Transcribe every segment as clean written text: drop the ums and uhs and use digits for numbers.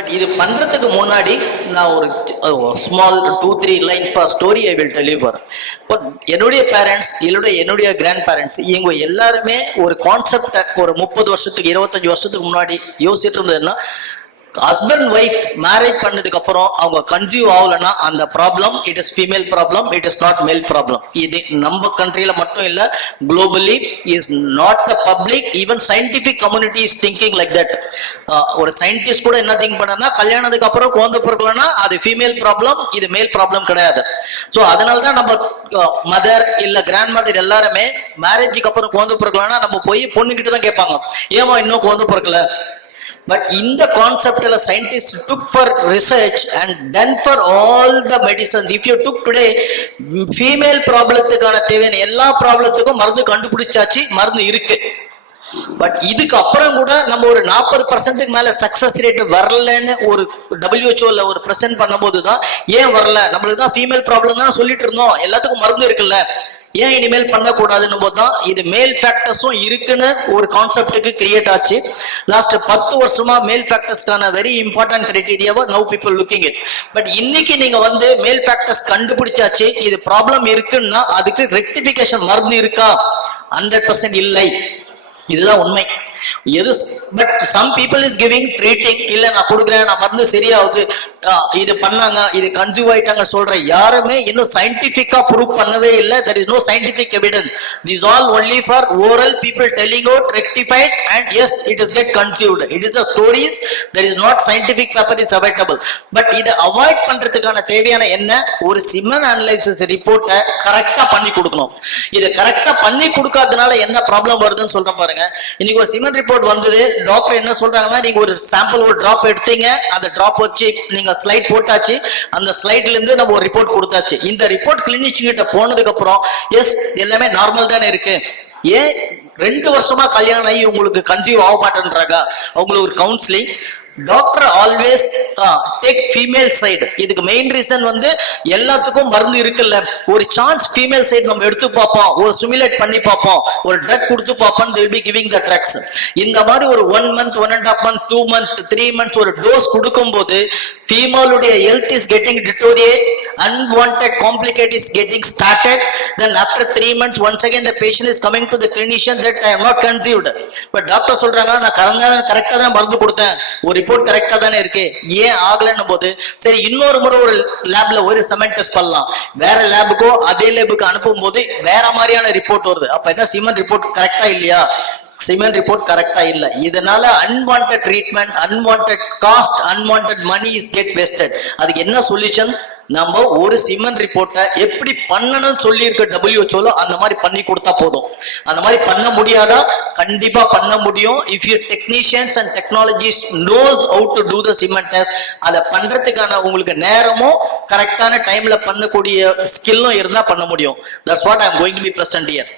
But இது பண்றதுக்கு முன்னாடி நான் ஒரு small 2-3 line for story I will tell you for. But என்னுடைய பேரண்ட்ஸ் என்னுடைய கிராண்ட் பேரண்ட்ஸ் இவங்க எல்லாருமே ஒரு கான்செப்டை ஒரு 30 வருஷத்துக்கு 25 வருஷத்துக்கு முன்னாடி யோசிச்சுட்டு இருந்ததுன்னா, ஹஸ்பண்ட் ஒய்ஃப் மேரேஜ் பண்ணதுக்கு அப்புறம் அவங்க கன்சீவ் ஆகலன்னா அந்த problem it is female problem, it is not மேல் ப்ராப்ளம். இது நம்ம கண்ட்ரியில மட்டும் இல்ல, globally is not the public, even scientific community is thinking like that. ஒரு சயின்டிஸ்ட் கூட என்ன திங்க் பண்ணா, கல்யாணத்துக்கு அப்புறம் குழந்தை பிறக்கலன்னா அது ஃபீமேல் ப்ராப்ளம், இது மேல் ப்ராப்ளம் கிடையாது. ஸோ அதனாலதான் நம்ம மதர் இல்ல கிராண்ட் மதர் எல்லாருமே மேரேஜுக்கு அப்புறம் குழந்தை பிறக்கலன்னா நம்ம போய் பொண்ணுகிட்ட தான் கேட்பாங்க, ஏமா இன்னும் குழந்தை பிறக்கல. But in the concept, scientists took for research and done for all the medicines. If you took today, female ப்ராப்ளத்துக்கான தேவையான எல்லா ப்ராப்ளத்துக்கும் மருந்து கண்டுபிடிச்சாச்சு, மருந்து இருக்கு. பட் இதுக்கு அப்புறம் கூட நம்ம ஒரு 40% மேல சக்சஸ் ரேட் வரலன்னு ஒரு WHO ஒரு பிரசன்ட் பண்ணும்போது தான் ஏன் வரல, நம்மளுக்கு தான் ஃபீமேல் ப்ராப்ளம் தான் சொல்லிட்டு இருந்தோம், எல்லாத்துக்கும் மருந்து இருக்குல்ல, ஏன் இனிமேல் பண்ணக்கூடாதுன்னு போதுதான் இது மேல் ஃபேக்டர்ஸும் இருக்குன்னு ஒரு கான்செப்டுக்கு கிரியேட் ஆச்சு. லாஸ்ட் 10 வருஷமா மேல் ஃபேக்டர்ஸ்க்கான வெரி இம்பார்ட்டன்ட் கிரைட்டீரியாவை now people looking it. But இன்னைக்கு நீங்க மேல் ஃபேக்டர்ஸ் கண்டுபிடிச்சாச்சு, இது ப்ராப்ளம் இருக்குன்னா அதுக்கு ரெக்டிஃபிகேஷன் மருந்து இருக்கா? 100% இல்லை. இதுதான் உண்மை. எது but some people is giving treating, இல்ல நான் கொடுக்குறேன், நான் மருந்து சரியாகுது, இது பண்ணாங்க, இது கன்சீவ் ஆயிட்டாங்க சொல்ற யாருமே இன்னும் சயின்டிபிக்கா ப்ரூவ் பண்ணவே இல்லை. there is no scientific evidence. These all only for oral people telling out rectified and yes it is get conceived. It is a stories, there is not scientific paper is available. But இதை avoid பண்றதுக்கான தேவையான என்ன, ஒரு Simon analysis ரிப்போர்ட்டை கரெக்டா பண்ணி கொடுக்கணும். இதை கரெக்டா பண்ணி கொடுக்காதனால என்ன ப்ராப்ளம் வருதுன்னு சொல்ற பாருங்க. இன்னைக்கு ஒரு சிமன் ரிப்போர்ட் வந்தது, டாக்டர் என்ன சொல்றாங்கன்னா, நீங்க ஒரு சாம்பிள் ஒரு டிராப் எடுத்தீங்க, அந்த டிராப் வச்சு நீங்க ஸ்லைட் போட்டாச்சு, அந்த ஸ்லைட்ல இருந்து நம்ம ஒரு ரிப்போர்ட் கொடுத்தாச்சு. இந்த ரிப்போர்ட் கிளினிக் கிட்ட போனதுக்கு அப்புறம் எஸ் எல்லாமே நார்மல் தானே இருக்கு. ஏன் 2 வருஷமா கல்யாணம் ஆகி உங்களுக்கு கன்சீவ் ஆக மாட்டேன்றாங்க? அவங்களுக்கு ஒரு counselling. Doctor always take female side. இதுக்கு மெயின் ரீசன் எல்லாத்துக்கும் மருந்து இருக்குல்ல, ஒரு சான்ஸ் ஃபீமேல் சைடு நம்ம எடுத்து பார்ப்போம், ஒரு சிமுலேட் பண்ணி பார்ப்போம், ஒரு ட்ரக் கொடுத்து பார்ப்போம். they will be giving the drugs. இந்த மாதிரி ஒரு 1 month 1.5 month 2 month 3 months ஒரு டோஸ் கொடுக்கும்போது ஃபீமேலுடைய health is getting deteriorate, unwanted complicate is getting started. Then after 3 months once again the patient is coming to the clinician that I am not conceived. but doctor சொல்றாங்க, நான் கரெக்டா தான் மருந்து கொடுத்தேன், ஒரு ரிப்போர்ட் கரெக்டா தானே இருக்கு, ஏன் ஆகலன்னு போது சரி இன்னொரு முறை ஒரு லேப்ல ஒரு செமன் டெஸ்ட் பண்ணலாம், வேற லேபுக்கோ அதே லேபுக்கு அனுப்பும் போது வேற மாதிரியான ரிப்போர்ட் வருது. அப்ப என்ன, சிமன் ரிப்போர்ட் கரெக்டா இல்லையா? சிமன் ரிப்போர்ட் கரெக்டா இல்ல. இதனால unwanted treatment, unwanted cost, unwanted money is get wasted. அதுக்கு என்ன சொல்யூஷன்? நம்ம ஒரு சிமன் ரிப்போர்ட்டை எப்படி பண்ணணும்னு சொல்லி இருக்க WHO அந்த மாதிரி பண்ணி கொடுத்தா போதும். அந்த மாதிரி பண்ண முடியாதா? கண்டிப்பா பண்ண முடியும். If you technicians and technologies knows how to do the semen test, அதை பண்றதுக்கான உங்களுக்கு நேரமும் கரெக்டான டைம்ல பண்ணக்கூடிய ஸ்கில்லும் இருந்தா பண்ண முடியும். That's what I am going to be present here.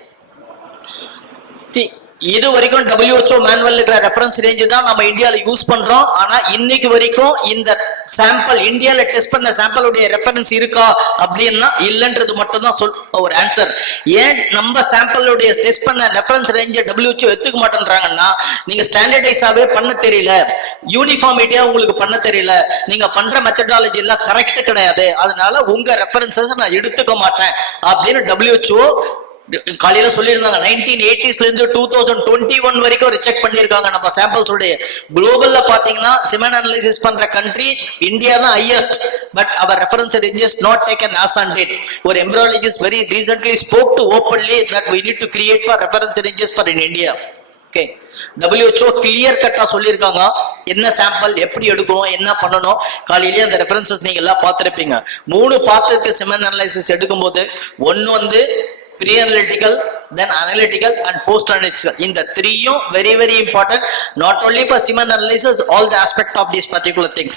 இது வரைக்கும் WHO மேனுவல் இருக்கிற ரெஃபரன்ஸ் ரேஞ்ச் தான் நம்ம இந்தியால யூஸ் பண்றோம். ஆனா இன்னைக்கு வரைக்கும் இந்த சாம்பிள் இந்தியால டெஸ்ட் பண்ண சாம்பிளுடைய ரெஃபரன்ஸ் இருக்கா அப்படின்னா இல்லன்றது மட்டும் தான் ஒரு ஆன்சர். ஏன் நம்ம சாம்பிளுடைய டெஸ்ட் பண்ண ரெஃபரன்ஸ் ரேஞ்ச் WHO எடுத்துக்க மாட்டேன்றாங்கன்னா, நீங்க ஸ்டாண்டர்டைஸாவே பண்ண தெரியல, யூனிஃபார்மிட்டியா உங்களுக்கு பண்ண தெரியல, நீங்க பண்ற மெத்தடாலஜி எல்லாம் கரெக்ட் கிடையாது, அதனால உங்க ரெஃபரன்சஸ் நான் எடுத்துக்க மாட்டேன் அப்படின்னு WHO காலையில சொல்லியிருந்தாங்க. 1980s இருந்து 2021 வரைக்கும் ரிஜெக்ட் பண்ணிருக்காங்க நம்ம சாம்பிள்ஸ் உடைய. குளோபல்ல பாத்தீங்கன்னா சிமன் அனலைசிஸ் பண்ற கண்ட்ரி இந்தியா தான் highest. But our reference ranges not taken as on date. ஒரு embryologist very recently spoke to openly that we need to create for reference ranges for in India. Okay, WHO clear கட்டா சொல்லியிருக்காங்க என்ன sample எப்படி எடுக்கணும், என்ன பண்ணணும். காலையிலேயே அந்த ரெஃபரன்சஸ் நீங்க எல்லாம் பார்த்திருப்பீங்க. 3 பார்த்துக்கு சிமன் அனலைசிஸ் எடுக்கும்போது ஒன்னு pre-analytical, then analytical and post-analytical. In the 3 very very important, not only for semen analysis, all the aspect of these particular things.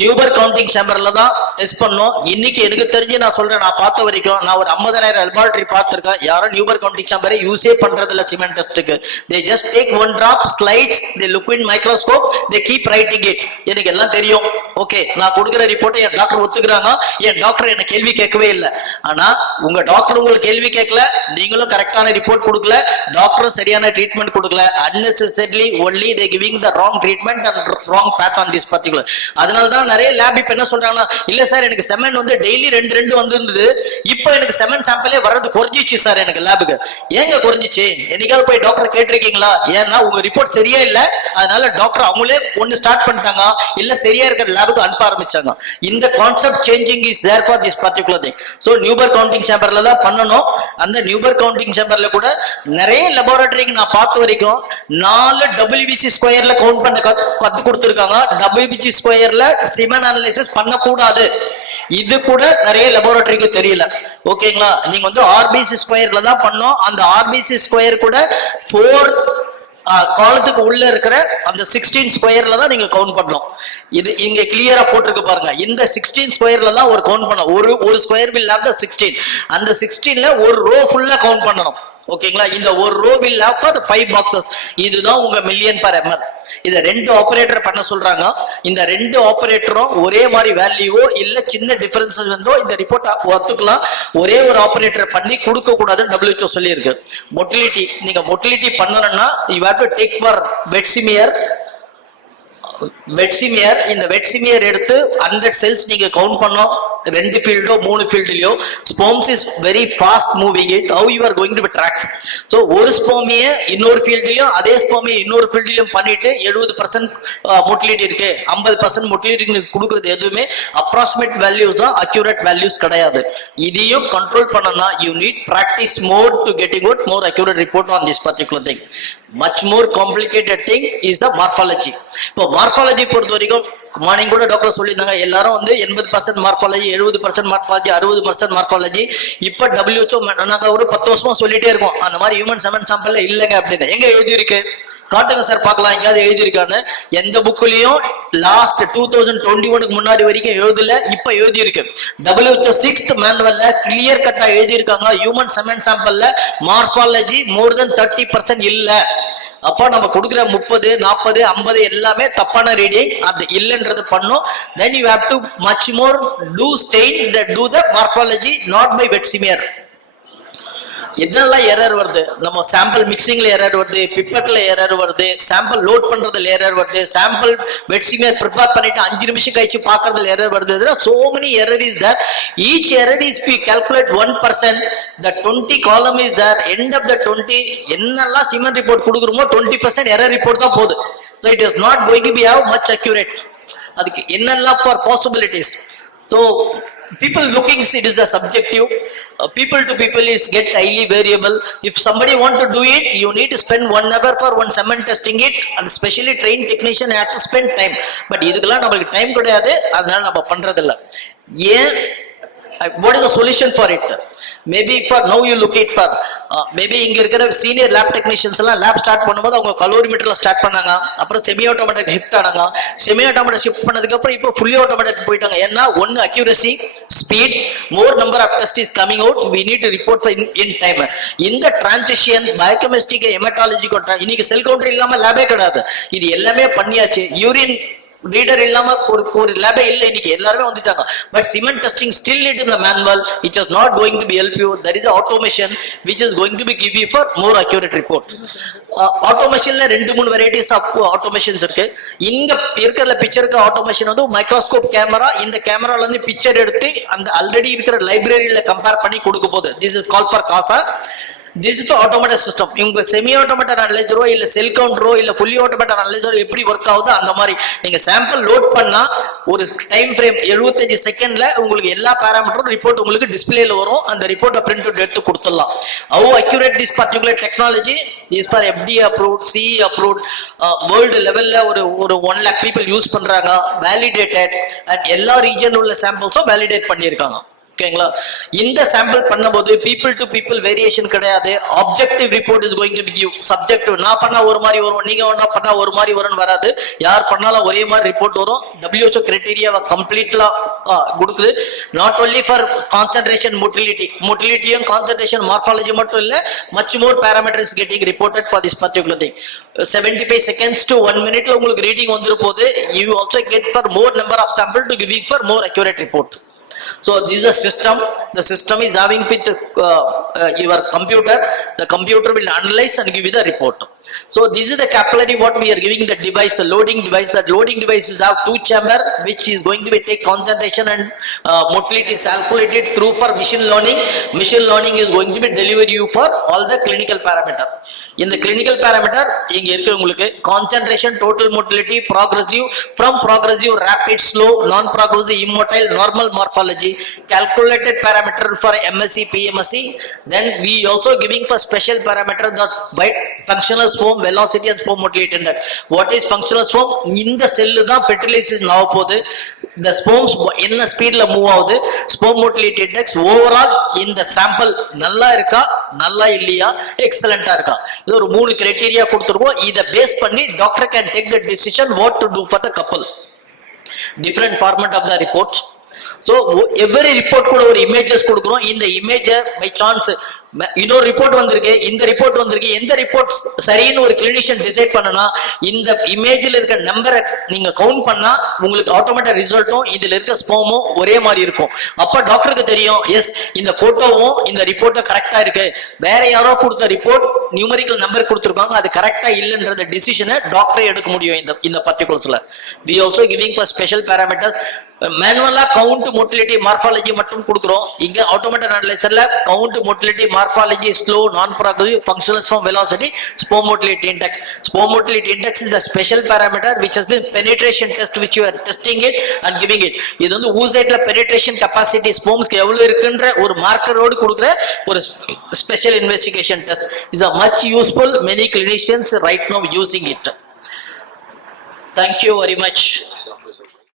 Neubauer counting சேம்பர்ல தான் டெஸ்ட் பண்ணோம். இன்னைக்கு எனக்கு தெரிஞ்சு நான் சொல்றேன், நான் பார்த்த வரைக்கும் நான் ஒரு 50,000 லெபார்டரி பார்த்திருக்கேன். யாரும் நியூபர் கவுண்டிங் சேம்பரை யூஸே பண்றது இல்ல சிமெண்ட் டெஸ்ட்டுக்கு. they just take 1 drop slides, they look in microscope, they keep writing it. எனக்கு எல்லாம் தெரியும். ஓகே, நான் கொடுக்குற ரிப்போர்ட்டை என் டாக்டர் ஒத்துக்கிறாங்க, என் டாக்டர் என்ன கேள்வி கேட்கவே இல்லை. ஆனா உங்க டாக்டர் உங்களுக்கு கேள்வி கேட்கல, நீங்களும் கரெக்டான ரிப்போர்ட் கொடுக்கல, டாக்டரும் சரியான ட்ரீட்மெண்ட் கொடுக்கல. unnecessarily only they giving the wrong treatment and wrong path on this particular. அதனால தான் நிறைய லேப் இப்ப என்ன சொல்றாங்கன்னா, இல்ல சார் எனக்கு செமன் வந்து டெய்லி 2 வந்திருந்தது, இப்போ எனக்கு செமன் சாம்பிளே வர்றது குறைஞ்சிச்சு சார் எனக்கு லேபுக்கு. ஏங்க குறைஞ்சிச்சு? என்னைக்காவது போய் டாக்டர் கேட்டிருக்கீங்களா? ஏன்னா உங்க ரிப்போர்ட் சரியா இல்ல, அதனால டாக்டர் அவங்களே ஒன்னு ஸ்டார்ட் பண்ணிட்டாங்க, இல்ல சரியா இருக்கிற லேபுக்கு அனுப்ப ஆரம்பிச்சாங்க. இந்த concept changing is there for this particular thing. So Neubauer counting சேம்பர்ல தான் பண்ணணும். அந்த நியூபர் கவுண்டிங் சேம்பர்ல கூட நிறைய லெபார்டரிக்கு நான் பார்த்த வரைக்கும் 4 WBC ஸ்கொயர்ல கவுண்ட் பண்ண கத்து கொடுத்துருக்காங்க. WBC ஸ்கொயர்ல சிமெண்ட் அனலைசிஸ் பண்ணக்கூடாது, இது கூட நிறைய லெபார்டரிக்கு தெரியல. ஓகேங்களா? நீங்க வந்து RBC ஸ்கொயர்ல தான் பண்ணோம். அந்த RBC ஸ்கொயர் கூட 4 காலத்துக்கு உள்ள இருக்கிற அந்த 16 ஸ்கொயர்ல தான் நீங்க கவுண்ட் பண்ணணும். இது இங்க கிளியரா போட்டிருக்கு பாருங்க. இந்த 16 ஸ்கொயர்ல தான் ஒரு கவுண்ட் பண்ணணும். ஒரு ஸ்கொயர் வில் ஹேவ் தி 16. அந்த 16ல ஒரு ரோ ஃபுல்லா கவுண்ட் பண்ணணும். ஓகேங்களா? இந்த ஒரு row will have for 5 boxes. இதுதான் உங்க மில்லியன் பர் எம்எல். இத 2 ஆபரேட்டர் பண்ண சொல்றாங்க. இந்த 2 ஆபரேட்டரும் ஒரே மாதிரி வேல்யூவோ இல்ல சின்ன டிஃபரன்சஸ் வந்தோ இந்த ரிப்போர்ட் ஒத்துக்கலாம். ஒரே ஒரு ஆபரேட்டர் பண்ணி கொடுக்க கூடாதுன்னு WHO சொல்லி இருக்கு. மொட்டிலிட்டி, நீங்க மொட்டிலிட்டி பண்ணணும்னா you have to take for wet smear. இந்த வெட்சிமியர் எடுத்து 100 செல்ஸ் நீங்க கவுண்ட் பண்ணோம். 2 ஃபீல்டோ 3 ஃபீல்ட்லயோ sperms is very fast moving it. How you are going to be track? So ஒரு ஸ்போமியை இன்னொரு ஃபீல்ட்லயும் அதே ஸ்போமியை இன்னொரு ஃபீல்ட்லயும் பண்ணிட்டு 70% மொட்டிலிட்டி இருக்கு, 50% மொட்டிலிட்டி கொடுக்கறது எதுவுமே அப்ராக்சிமேட் வேல்யூஸ் தான், அக்யூரேட் வேல்யூஸ் கிடையாது. இதையும் கண்ட்ரோல் பண்ணனா you need practice more to getting out more accurate report on this particular thing. much more complicated thing is the morphology. இப்போ மார்ஃபாலஜி பொறுத்த வரைக்கும் மார்னிங் கூட டாக்டர் சொல்லியிருந்தாங்க, எல்லாரும் வந்து 80% மார்ஃபாலஜி, 70% மார்ஃபாலஜி, 60% மார்ஃபாலஜி. இப்போ WHO நாங்க ஒரு 10 வருஷமா சொல்லிட்டே இருக்கோம், அந்த மாதிரி ஹியூமன் செமன் சாம்பிள்ல இல்லைங்க அப்படின்னு. எங்க எழுதி இருக்கு காட்டுங்க சார் பார்க்கலாம், எங்கேயாவது எழுதியிருக்கான்னு. எந்த புக்லயும் லாஸ்ட் 2021க்கு முன்னாடி வரைக்கும் எழுதல, இப்ப எழுதி இருக்கு. WHO 6th மேனுவல்ல கிளியர் கட்டா எழுதி இருக்காங்க, ஹியூமன் செமன் சாம்பிள்ல மார்ஃபாலஜி மோர் தென் 30% இல்ல. அப்போ நம்ம கொடுக்குற 30, 40, 50 எல்லாமே தப்பான ரீடிங். அது இல்லைன்றது பண்ணும். then you have to much more do stain that do the morphology not by வெட்சிமியர். இதெல்லாம் எரர் வருது. நம்ம சாம்பிள் மிக்சிங்ல எரர் வருது, பிப்பட்ல எரர் வருது, சாம்பிள் லோட் பண்றதுல எரர் வருது, சாம்பிள் வெட்சிமியர் ப்ரிப்பேர் பண்ணிட்டு 5 நிமிஷம் கழிச்சு பார்க்கறதுல எரர் வருது. so many error is there. each error is if you calculate 1%, the 20 column is there. end of the 20 என்னெல்லாம் சிமெண்ட் ரிப்போர்ட் கொடுக்குறோமோ 20% எரர் ரிப்போர்ட் தான் போகுது. so it is not going to be have much accurate. அதுக்கு என்னெல்லாம் for possibilities. so people looking it is a subjective. People to people is get highly variable. If somebody want to do it, you need to spend 1 hour for one cement testing it, and especially trained technician have to spend time. But இதுக்கெல்லாம் நமக்கு time கிடையாது, அதனால நம்ம பண்றது இல்ல. ஏன்? what is the solution for it? Maybe for now you look it for maybe இங்க இருக்கிற சீனியர் லேப் டெக்னீஷியன்ஸ் எல்லாம் லேப் ஸ்டார்ட் பண்ணும்போது அவங்க கலோரிமீட்டர்ல ஸ்டார்ட் பண்ணாங்க, அப்புறம் செமி ஆட்டோமேட்டிக் ஷிஃப்ட் ஆனாங்க. செமி ஆட்டோமேட்டிக் ஷிஃப்ட் பண்ணதுக்கு அப்புறம் இப்போ ஃபுல்லி ஆட்டோமேட்டிக் போயிட்டாங்க. ஏன்னா ஒன்னு accuracy, speed, more number of test is coming out, we need to report for in time. இந்த டிரான்சிஷன் பயோகெமிஸ்ட்ரிக்கு ஹெமட்டாலஜி கொண்ட இன்னைக்கு செல் கவுண்டர் இல்லாம லேபே கிடையாது. இது எல்லாமே பண்ணியாச்சு. யூரின் ரீடர் இல்லாம ஒரு லேபே இல்ல, இன்னைக்கு எல்லாரும் வந்துட்டாங்க. But cement testing still it in the manual. It is not going to B help you. there is automation which is going to be give you for more accurate report. ஆட்டோமேஷன்ல 2-3 varieties of automations இருக்கு. இங்க இருக்கிற பிக்சருக்கு automation வந்து microscope camera. இந்த கேமரால இருந்து picture எடுத்து அந்த ஆல்ரெடி இருக்கிற லைப்ரரியில கம்பேர் பண்ணி கொடுக்க போகுது. This is called for Gaza. This is automated system. இவங்க செமி ஆட்டோமேட்டட் அனலைசரோ இல்ல செல் கவுண்டரோ இல்ல ஃபுல்லி ஆட்டோமேட்டட் அனலைசரோ எப்படி ஒர்க் ஆகுது அந்த மாதிரி நீங்க சாம்பிள் லோட் பண்ணா ஒரு டைம் ஃப்ரேம் 75 செகண்ட்ல உங்களுக்கு எல்லா பாராமீட்டரும் ரிப்போர்ட் உங்களுக்கு டிஸ்பிளேல வரும். அந்த ரிப்போர்ட்டை பிரிண்ட் அவுட் எடுத்து கொடுத்துடலாம். how accurate this particular technology is for FDA approved, CE approved, world லெவல்ல ஒரு 1 lakh people யூஸ் பண்றாங்க, validated, and எல்லா ரீஜன் உள்ள சாம்பிள்ஸும் வேலிடேட் பண்ணியிருக்காங்க. ஓகேங்களா? இந்த சாம்பிள் பண்ணும்போது பீப்புள் டு பீப்புள் வேரியேஷன் கிடையாது. Objective report is going to B give. Subjective நான் பண்ணா ஒரு மாதிரி வரும், நீங்க ஒன்றா பண்ணா ஒரு மாதிரி வரும்னு வராது. யார் பண்ணாலும் ஒரே மாதிரி ரிப்போர்ட் வரும். WHO கிரைட்டீரியாவை கம்ப்ளீட்லா கொடுக்குது. நாட் ஒன்லி ஃபார் கான்சன்ட்ரேஷன் மோட்டிலிட்டியும் கான்சன்ட்ரேஷன் மார்பாலஜி மட்டும் இல்ல, much more parameters getting reported for this particular thing. 75 seconds to 1 minute உங்களுக்கு ரீடிங் வந்துரு போது. You also get for more number of sample to giving for more accurate report. So this is a system. The system is having with your computer. The computer will analyze and give you the report. So this is the capillary what we are giving the device, the loading device. That loading device is have two chamber which is going to be take concentration and motility is calculated through for machine learning. Machine learning is going to be deliver you for all the clinical parameter. In the clinical parameter இங்க இருக்கு உங்களுக்கு concentration, total motility, progressive, from progressive rapid, slow, non progressive, immotile, normal morphology, calculated parameter for MSc, PMSc. Then we also giving for special parameter that by functional sperm velocity and sperm motility index. What is functional sperm? இந்த cell தான் fertilization ஆக போகுது. The sperms என்ன ஸ்பீட்ல move ஆகுது, sperm motility index overall இந்த sample நல்லா இருக்கா நல்லா இல்லையா எக்ஸலண்டா இருக்கா, இது ஒரு 3 கிரைட்டீரியா கொடுத்துருக்கோம். இதை பேஸ் பண்ணி doctor can take the decision what to do for the couple. Different format of the report. So every report கூட ஒரு இமேஜஸ் கொடுக்குறோம். இந்த இமேஜை பை சான்ஸ் இன்னொரு ரிப்போர்ட் வந்திருக்கு, இந்த ரிப்போர்ட் வந்திருக்கு, எந்த ரிப்போர்ட் சரின்னு ஒரு கிளினிஷியன் டிசைட் பண்ணனா இந்த இமேஜில் இருக்க நம்பரை நீங்க கவுண்ட் பண்ணா உங்களுக்கு ஆட்டோமேட்டிக் ரிசல்ட்டும் இதுல இருக்க ஸ்போமும் ஒரே மாதிரி இருக்கும். அப்ப டாக்டருக்கு தெரியும் எஸ் இந்த போட்டோவும் இந்த ரிப்போர்ட்டும் கரெக்டா இருக்கு, வேற யாரோ கொடுத்த ரிப்போர்ட் நியூமரிக்கல் நம்பர் கொடுத்துருக்காங்க அது கரெக்டா இல்லைன்றத டிசிஷனை டாக்டரே எடுக்க முடியும். இந்த பர்டிகுலர்ஸ்ல we also giving for special parameters. மேனுவலா கவுண்ட் மோட்டிலிட்டி மார்பாலஜி மட்டும் கொடுக்குறோம். இங்க ஆட்டோமேட்டிக் அனலைசர்ல count motility morphology slow non progressive functional sperm velocity sperm motility index. Sperm motility index is the special parameter which has been penetration test which you are testing it and giving it. இது வந்து ஊசைட்ல penetration capacity ஸ்பெர்ம்ஸ்க்கு எவ்வளவு இருக்குன்ற ஒரு மார்க்கரோடு கொடுக்குற ஒரு special investigation test. Is a much useful, many clinicians right now using it. Thank you very much.